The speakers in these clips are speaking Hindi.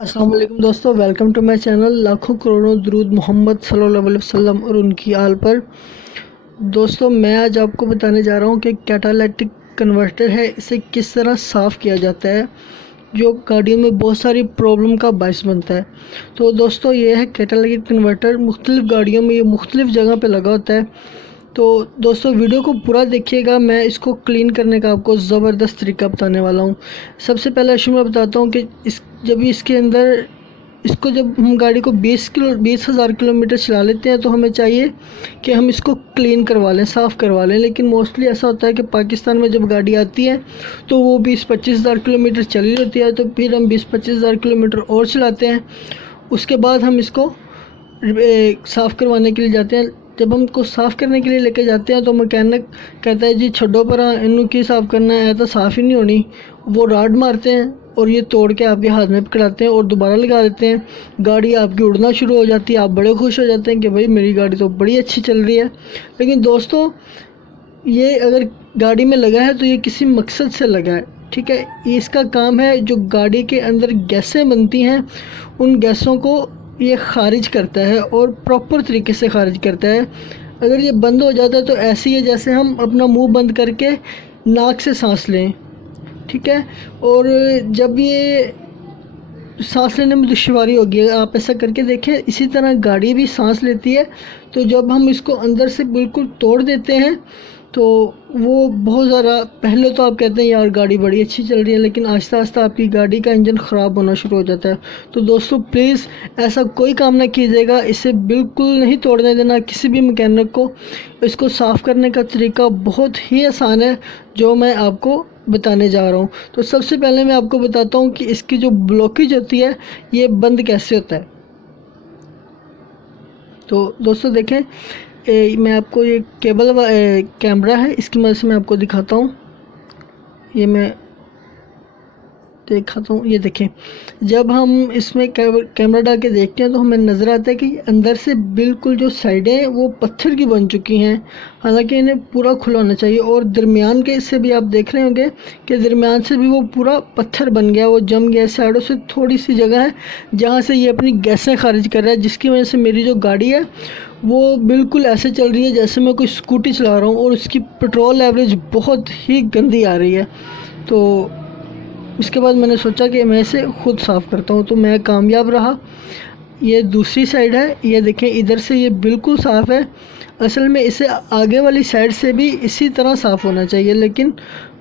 अस्सलाम वालेकुम दोस्तों, वेलकम टू माय चैनल। लाखों करोड़ों दुरूद मोहम्मद सल्लल्लाहु अलैहि वसल्लम और उनकी आल पर। दोस्तों, मैं आज आपको बताने जा रहा हूँ कि कैटालिटिक कन्वर्टर है, इसे किस तरह साफ़ किया जाता है जो गाड़ियों में बहुत सारी प्रॉब्लम का बायस बनता है। तो दोस्तों, ये है कैटालिटिक कन्वर्टर। मुख्तलिफ़ गाड़ियों में ये मुख्तलिफ़ जगह पे लगा होता है। तो दोस्तों, वीडियो को पूरा देखिएगा। मैं इसको क्लीन करने का आपको ज़बरदस्त तरीका बताने वाला हूँ। सबसे पहले शुरू मैं बताता हूँ कि जब हम गाड़ी को 20,000 किलोमीटर चला लेते हैं तो हमें चाहिए कि हम इसको क्लीन करवा लें, साफ़ करवा लें। लेकिन मोस्टली ऐसा होता है कि पाकिस्तान में जब गाड़ी आती है तो वो 20-25 हज़ार किलोमीटर चली रहती है, तो फिर हम 20-25 हज़ार किलोमीटर और चलाते हैं। उसके बाद हम इसको साफ़ करवाने के लिए जाते हैं। जब हम को साफ़ करने के लिए लेके जाते हैं तो मैकेनिक कहता है जी छोड़ो पर इनू की साफ़ करना है, तो साफ़ ही नहीं होनी। वो राड मारते हैं और ये तोड़ के आपके हाथ में पकड़ाते हैं और दोबारा लगा देते हैं। गाड़ी आपकी उड़ना शुरू हो जाती है। आप बड़े खुश हो जाते हैं कि भाई मेरी गाड़ी तो बड़ी अच्छी चल रही है। लेकिन दोस्तों, ये अगर गाड़ी में लगा है तो ये किसी मकसद से लगा है, ठीक है। ये इसका काम है, जो गाड़ी के अंदर गैसें बनती हैं उन गैसों को ये खारिज करता है और प्रॉपर तरीके से खारिज करता है। अगर ये बंद हो जाता है तो ऐसे ही है जैसे हम अपना मुंह बंद करके नाक से सांस लें, ठीक है। और जब ये सांस लेने में दुश्वारी होगी, आप ऐसा करके देखें। इसी तरह गाड़ी भी सांस लेती है। तो जब हम इसको अंदर से बिल्कुल तोड़ देते हैं तो वो बहुत ज़्यादा, पहले तो आप कहते हैं यार गाड़ी बड़ी अच्छी चल रही है, लेकिन आहिस्ता आहिस्ता आपकी गाड़ी का इंजन ख़राब होना शुरू हो जाता है। तो दोस्तों, प्लीज़ ऐसा कोई काम ना कीजिएगा। इसे बिल्कुल नहीं तोड़ने देना किसी भी मैकेनिक को। इसको साफ़ करने का तरीका बहुत ही आसान है जो मैं आपको बताने जा रहा हूँ। तो सबसे पहले मैं आपको बताता हूँ कि इसकी जो ब्लॉकेज होती है ये बंद कैसे होता है। तो दोस्तों देखें, मैं आपको ये कैमरा है, इसकी मदद से मैं आपको दिखाता हूँ। ये मैं दिखाता हूँ, ये देखें। जब हम इसमें कैमरा डाल के देखते हैं तो हमें नज़र आता है कि अंदर से बिल्कुल जो साइडें हैं वो पत्थर की बन चुकी हैं। हालांकि इन्हें पूरा खुला होना चाहिए। और दरमियान के इससे भी आप देख रहे होंगे कि दरमियान से भी वो पूरा पत्थर बन गया, वो जम गया। साइडों से थोड़ी सी जगह है जहाँ से ये अपनी गैसें खारिज कर रहा है, जिसकी वजह से मेरी जो गाड़ी है वो बिल्कुल ऐसे चल रही है जैसे मैं कोई स्कूटी चला रहा हूँ। और उसकी पेट्रोल एवरेज बहुत ही गंदी आ रही है। तो इसके बाद मैंने सोचा कि मैं इसे खुद साफ़ करता हूँ, तो मैं कामयाब रहा। ये दूसरी साइड है, ये देखें, इधर से ये बिल्कुल साफ़ है। असल में इसे आगे वाली साइड से भी इसी तरह साफ़ होना चाहिए, लेकिन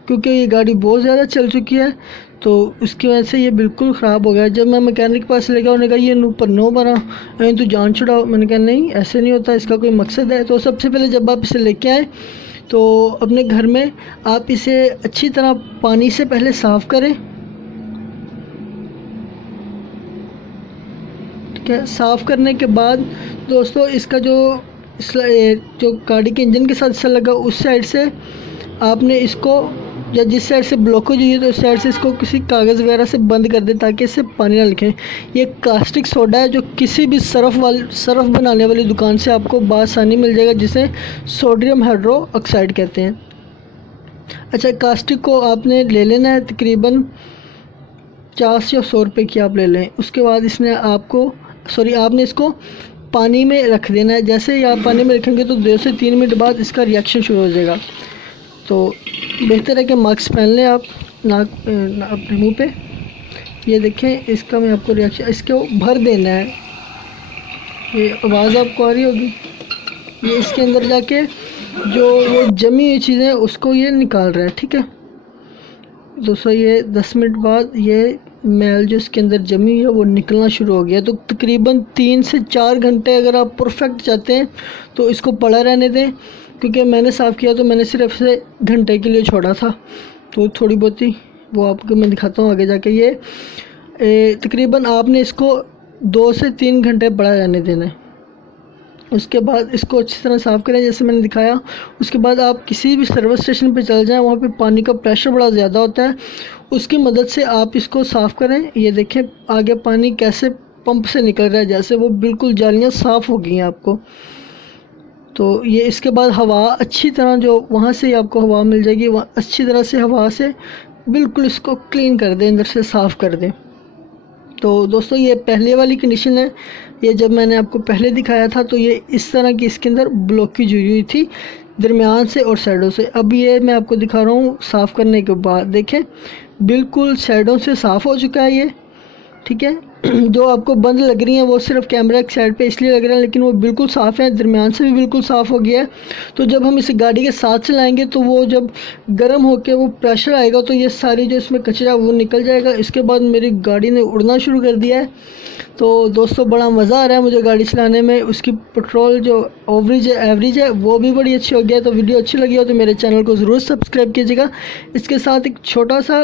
क्योंकि ये गाड़ी बहुत ज़्यादा चल चुकी है तो उसकी वजह से ये बिल्कुल ख़राब हो गया। जब मैं मैकेनिक के पास ले गया, उन्होंने कहा ये ऊपर नो बना, तो जान छुड़ाओ। मैंने कहा नहीं, ऐसे नहीं होता, इसका कोई मकसद है। तो सबसे पहले जब आप इसे लेके आए तो अपने घर में आप इसे अच्छी तरह पानी से पहले साफ़ करें, ठीक है। साफ़ करने के बाद दोस्तों, इसका जो गाड़ी के इंजन के साथ हिस्सा लगा उस साइड से आपने इसको, या जिस साइड से ब्लॉकेज हुई है तो उस साइड से इसको किसी कागज़ वगैरह से बंद कर दें ताकि इससे पानी ना निकले। ये कास्टिक सोडा है जो किसी भी सरफ बनाने वाली दुकान से आपको बआसानी मिल जाएगा, जिसे सोडियम हाइड्रो ऑक्साइड कहते हैं। अच्छा, कास्टिक को आपने ले लेना है, तकरीबन 50 या 100 रुपये की आप ले लें। उसके बाद आपने इसको पानी में रख देना है। जैसे ही आप पानी में रखेंगे तो 2 से 3 मिनट बाद इसका रिएक्शन शुरू हो जाएगा। तो बेहतर है कि मास्क पहन लें आप अपने मुंह पे। ये देखें, इसका मैं आपको रिएक्शन, इसको भर देना है। ये आवाज़ आपको आ रही होगी। ये इसके अंदर जाके जो वो जमी हुई चीज़ें उसको ये निकाल रहा है, ठीक है। दोस्तों, ये 10 मिनट बाद ये मैल जो इसके अंदर जमी हुई है वो निकलना शुरू हो गया। तो तकरीबन 3 से 4 घंटे अगर आप परफेक्ट चाहते हैं तो इसको पड़ा रहने दें। क्योंकि मैंने साफ़ किया तो मैंने सिर्फ इसे घंटे के लिए छोड़ा था, तो थोड़ी बहुत ही वो आपको मैं दिखाता हूँ आगे जाके। ये तकरीबन आपने इसको 2 से 3 घंटे पड़ा रहने देना है। उसके बाद इसको अच्छी तरह साफ़ करें जैसे मैंने दिखाया। उसके बाद आप किसी भी सर्विस स्टेशन पे चल जाएं, वहाँ पे पानी का प्रेशर बड़ा ज़्यादा होता है, उसकी मदद से आप इसको साफ़ करें। ये देखें आगे पानी कैसे पंप से निकल रहा है, जैसे वो बिल्कुल जालियाँ साफ़ हो गई हैं आपको। तो ये इसके बाद हवा अच्छी तरह, जो वहाँ से आपको हवा मिल जाएगी, वहाँ अच्छी तरह से हवा से बिल्कुल इसको क्लीन कर दें, अंदर से साफ़ कर दें। तो दोस्तों ये पहले वाली कंडीशन है, ये जब मैंने आपको पहले दिखाया था तो ये इस तरह की इसके अंदर ब्लॉकेज हुई थी दरमियान से और साइडों से। अब ये मैं आपको दिखा रहा हूँ साफ़ करने के बाद, देखें बिल्कुल साइडों से साफ़ हो चुका है ये, ठीक है। जो आपको बंद लग रही हैं वो सिर्फ कैमरा की साइड पे इसलिए लग रहा है, लेकिन वो बिल्कुल साफ़ है, दरमियान से भी बिल्कुल साफ़ हो गया है। तो जब हम इसे गाड़ी के साथ चलाएंगे तो वो जब गर्म होकर वो प्रेशर आएगा तो ये सारी जो इसमें कचरा वो निकल जाएगा। इसके बाद मेरी गाड़ी ने उड़ना शुरू कर दिया है। तो दोस्तों बड़ा मज़ा आ रहा है मुझे गाड़ी चलाने में। उसकी पेट्रोल जो एवरेज है वो भी बड़ी अच्छी हो गया है। तो वीडियो अच्छी लगी हो तो मेरे चैनल को ज़रूर सब्सक्राइब कीजिएगा। इसके साथ एक छोटा सा